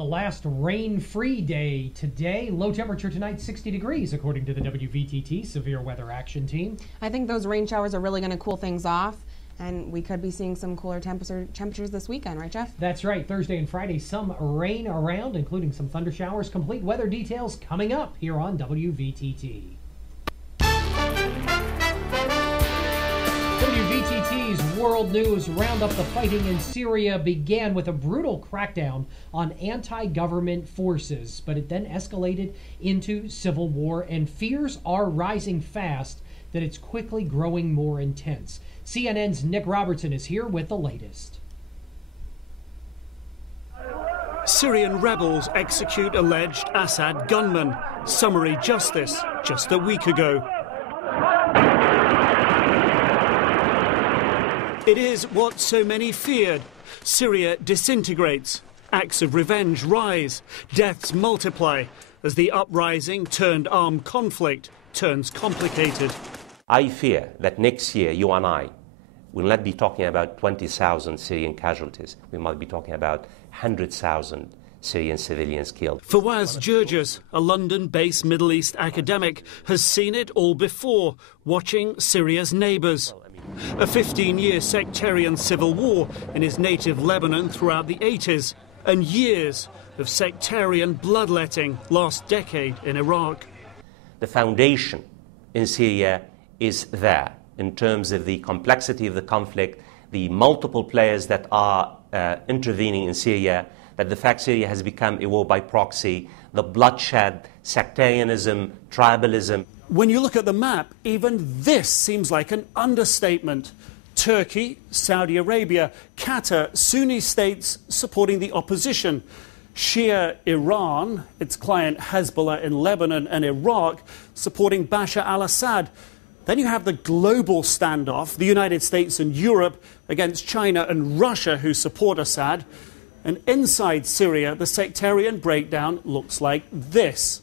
The last rain-free day today. Low temperature tonight, 60 degrees, according to the WVTT Severe Weather Action Team. I think those rain showers are really going to cool things off, and we could be seeing some cooler temperatures this weekend, right, Jeff? That's right. Thursday and Friday, some rain around, including some thunder showers. Complete weather details coming up here on WVTT. WVTT's World News Roundup. The fighting in Syria began with a brutal crackdown on anti-government forces, but it then escalated into civil war, and fears are rising fast that it's quickly growing more intense. CNN's Nick Robertson is here with the latest. Syrian rebels execute alleged Assad gunman. Summary justice just a week ago. It is what so many feared. Syria disintegrates. Acts of revenge rise. Deaths multiply as the uprising turned armed conflict turns complicated. I fear that next year, you and I will not be talking about 20,000 Syrian casualties. We might be talking about 100,000 Syrian civilians killed. Fawaz Gerges, a London-based Middle East academic, has seen it all before, watching Syria's neighbours. A 15-year sectarian civil war in his native Lebanon throughout the 80s, and years of sectarian bloodletting last decade in Iraq. The foundation in Syria is there in terms of the complexity of the conflict, the multiple players that are intervening in Syria, that the fact Syria has become a war by proxy, the bloodshed, sectarianism, tribalism. When you look at the map, even this seems like an understatement. Turkey, Saudi Arabia, Qatar, Sunni states supporting the opposition. Shia Iran, its client Hezbollah in Lebanon and Iraq, supporting Bashar al-Assad. Then you have the global standoff, the United States and Europe against China and Russia who support Assad. And inside Syria, the sectarian breakdown looks like this.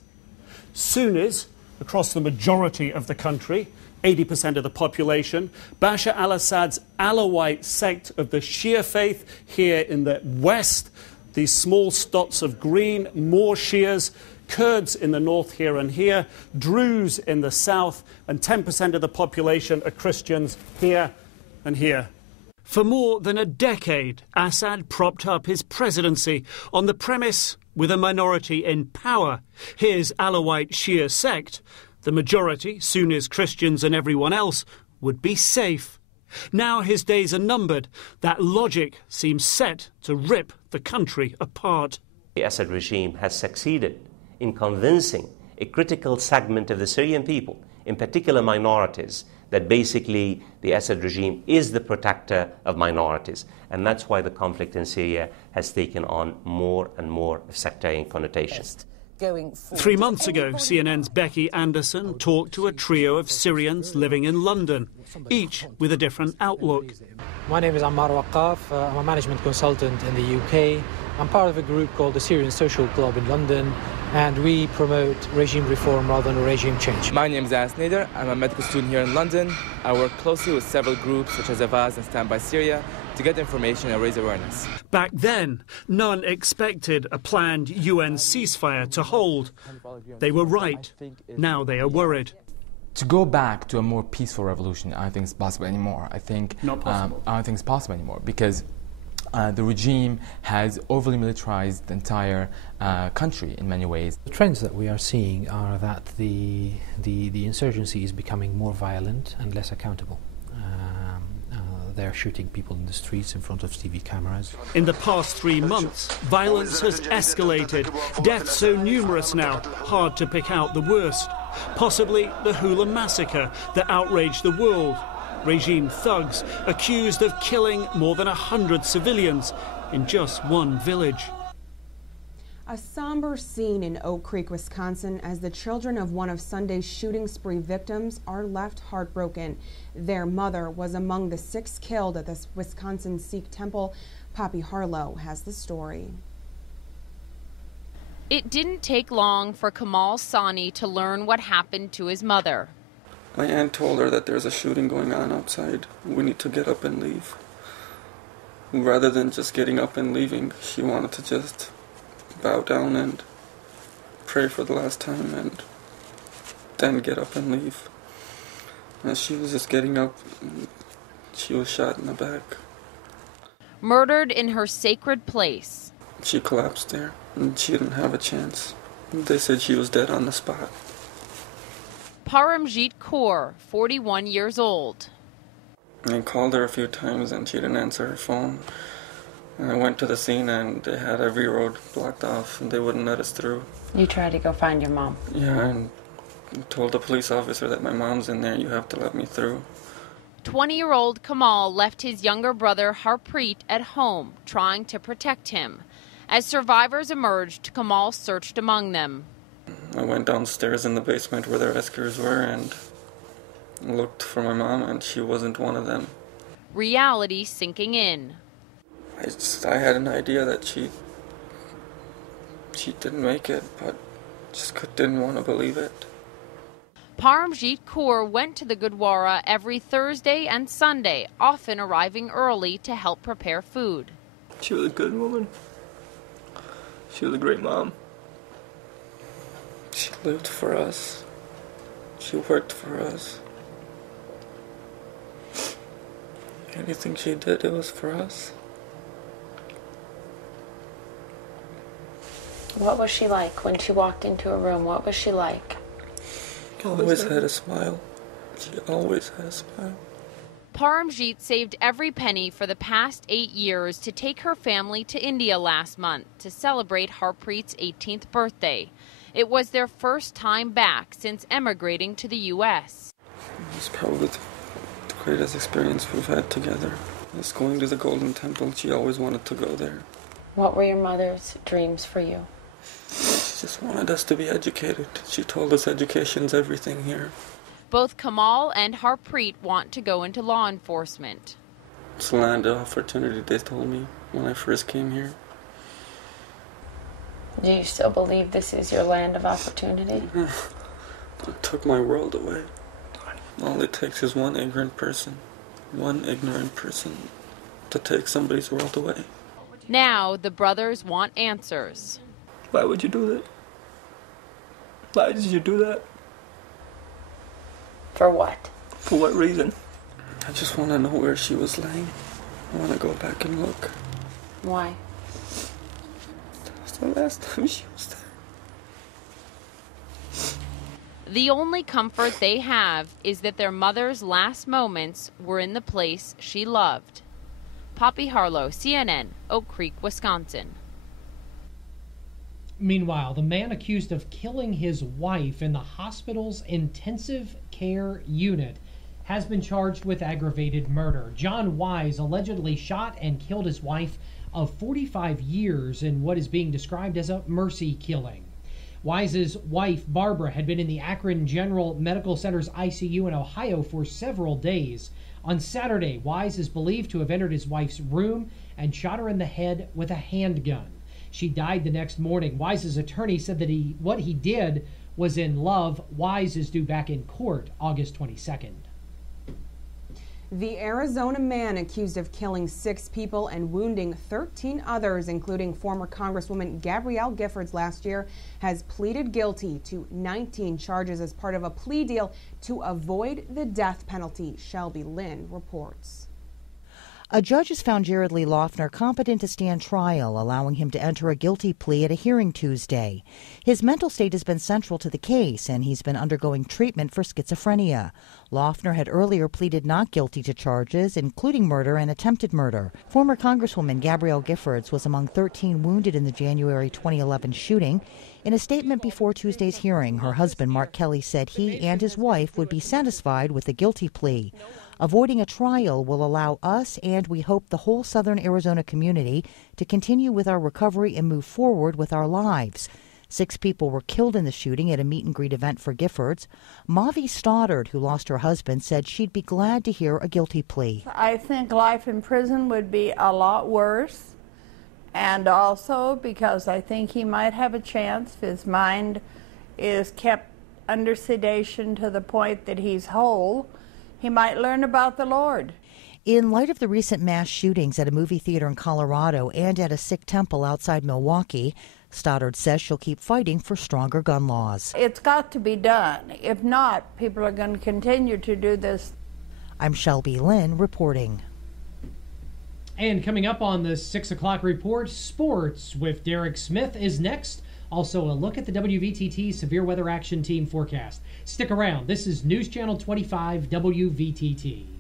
Sunnis, across the majority of the country, 80% of the population. Bashar al-Assad's Alawite sect of the Shia faith here in the west. These small dots of green, more Shias. Kurds in the north here and here. Druze in the south. And 10% of the population are Christians here and here. For more than a decade, Assad propped up his presidency on the premise, with a minority in power, his Alawite Shia sect, the majority, Sunnis, Christians and everyone else, would be safe. Now his days are numbered. That logic seems set to rip the country apart. The Assad regime has succeeded in convincing a critical segment of the Syrian people, in particular minorities, that basically the Assad regime is the protector of minorities. And that's why the conflict in Syria has taken on more and more of sectarian connotations. 3 months ago, CNN's Becky Anderson talked to a trio of Syrians living in London, each with a different outlook. My name is Ammar Waqqaf. I'm a management consultant in the UK. I'm part of a group called the Syrian Social Club in London, and we promote regime reform rather than regime change. My name is Anas Nader. I'm a medical student here in London. I work closely with several groups such as Xvid and Stand By Syria to get information and raise awareness. Back then, none expected a planned UN ceasefire to hold. They were right. Now they are worried. To go back to a more peaceful revolution, I don't think it's possible anymore. I think Not possible. I don't think it's possible anymore because the regime has overly militarized the entire country in many ways. The trends that we are seeing are that the insurgency is becoming more violent and less accountable. They're shooting people in the streets in front of TV cameras. In the past 3 months, violence has escalated. Deaths so numerous now, hard to pick out the worst. Possibly the Hula massacre that outraged the world. Regime thugs accused of killing more than 100 civilians in just one village. A somber scene in Oak Creek, Wisconsin, as the children of one of Sunday's shooting spree victims are left heartbroken. Their mother was among the 6 killed at this Wisconsin Sikh temple. Poppy Harlow has the story. It didn't take long for Kamal Sani to learn what happened to his mother. My aunt told her that there's a shooting going on outside. We need to get up and leave. Rather than just getting up and leaving, she wanted to just bow down and pray for the last time and then get up and leave. As she was just getting up, she was shot in the back. Murdered in her sacred place. She collapsed there, and she didn't have a chance. They said she was dead on the spot. Paramjit Kaur, 41 years old. I called her a few times and she didn't answer her phone. And I went to the scene and they had every road blocked off and they wouldn't let us through. You tried to go find your mom? Yeah, and I told the police officer that my mom's in there, you have to let me through. 20-year-old Kamal left his younger brother Harpreet at home, trying to protect him. As survivors emerged, Kamal searched among them. I went downstairs in the basement where the rescuers were and looked for my mom, and she wasn't one of them. Reality sinking in. I had an idea that she didn't make it, but just didn't want to believe it. Paramjit Kaur went to the Gurdwara every Thursday and Sunday, often arriving early to help prepare food. She was a good woman. She was a great mom. She lived for us. She worked for us. Anything she did, it was for us. What was she like when she walked into a room? What was she like? Always had a smile. She always had a smile. Paramjit saved every penny for the past 8 years to take her family to India last month to celebrate Harpreet's 18th birthday. It was their first time back since emigrating to the U.S. It was probably the greatest experience we've had together. Just going to the Golden Temple, she always wanted to go there. What were your mother's dreams for you? She just wanted us to be educated. She told us education's everything here. Both Kamal and Harpreet want to go into law enforcement. It's a land of opportunity, they told me when I first came here. Do you still believe this is your land of opportunity? It took my world away. All it takes is one ignorant person to take somebody's world away. Now the brothers want answers. Why would you do that? Why did you do that? For what? For what reason? I just want to know where she was laying. I want to go back and look. Why? That was the last time she was there. The only comfort they have is that their mother's last moments were in the place she loved. Poppy Harlow, CNN, Oak Creek, Wisconsin. Meanwhile, the man accused of killing his wife in the hospital's intensive care unit has been charged with aggravated murder. John Wise allegedly shot and killed his wife of 45 years in what is being described as a mercy killing. Wise's wife, Barbara, had been in the Akron General Medical Center's ICU in Ohio for several days. On Saturday, Wise is believed to have entered his wife's room and shot her in the head with a handgun. She died the next morning. Wise's attorney said that what he did was in love. Wise is due back in court August 22nd. The Arizona man accused of killing 6 people and wounding 13 others, including former Congresswoman Gabrielle Giffords last year, has pleaded guilty to 19 charges as part of a plea deal to avoid the death penalty. Shelby Lynn reports. A judge has found Jared Lee Loeffner competent to stand trial, allowing him to enter a guilty plea at a hearing Tuesday. His mental state has been central to the case, and he's been undergoing treatment for schizophrenia. Loeffner had earlier pleaded not guilty to charges, including murder and attempted murder. Former Congresswoman Gabrielle Giffords was among 13 wounded in the January 2011 shooting. In a statement before Tuesday's hearing, her husband, Mark Kelly, said he and his wife would be satisfied with the guilty plea. Avoiding a trial will allow us, and we hope the whole southern Arizona community, to continue with our recovery and move forward with our lives. 6 people were killed in the shooting at a meet-and-greet event for Giffords. Mavi Stoddard, who lost her husband, said she'd be glad to hear a guilty plea. I think life in prison would be a lot worse, and also because I think he might have a chance if his mind is kept under sedation to the point that he's whole. He might learn about the Lord. In light of the recent mass shootings at a movie theater in Colorado and at a Sikh temple outside Milwaukee, Stoddard says she'll keep fighting for stronger gun laws. It's got to be done. If not, people are going to continue to do this. I'm Shelby Lynn reporting. And coming up on the 6 o'clock report, sports with Derek Smith is next. Also, a look at the WVTT Severe Weather Action Team forecast. Stick around. This is News Channel 25 WVTT.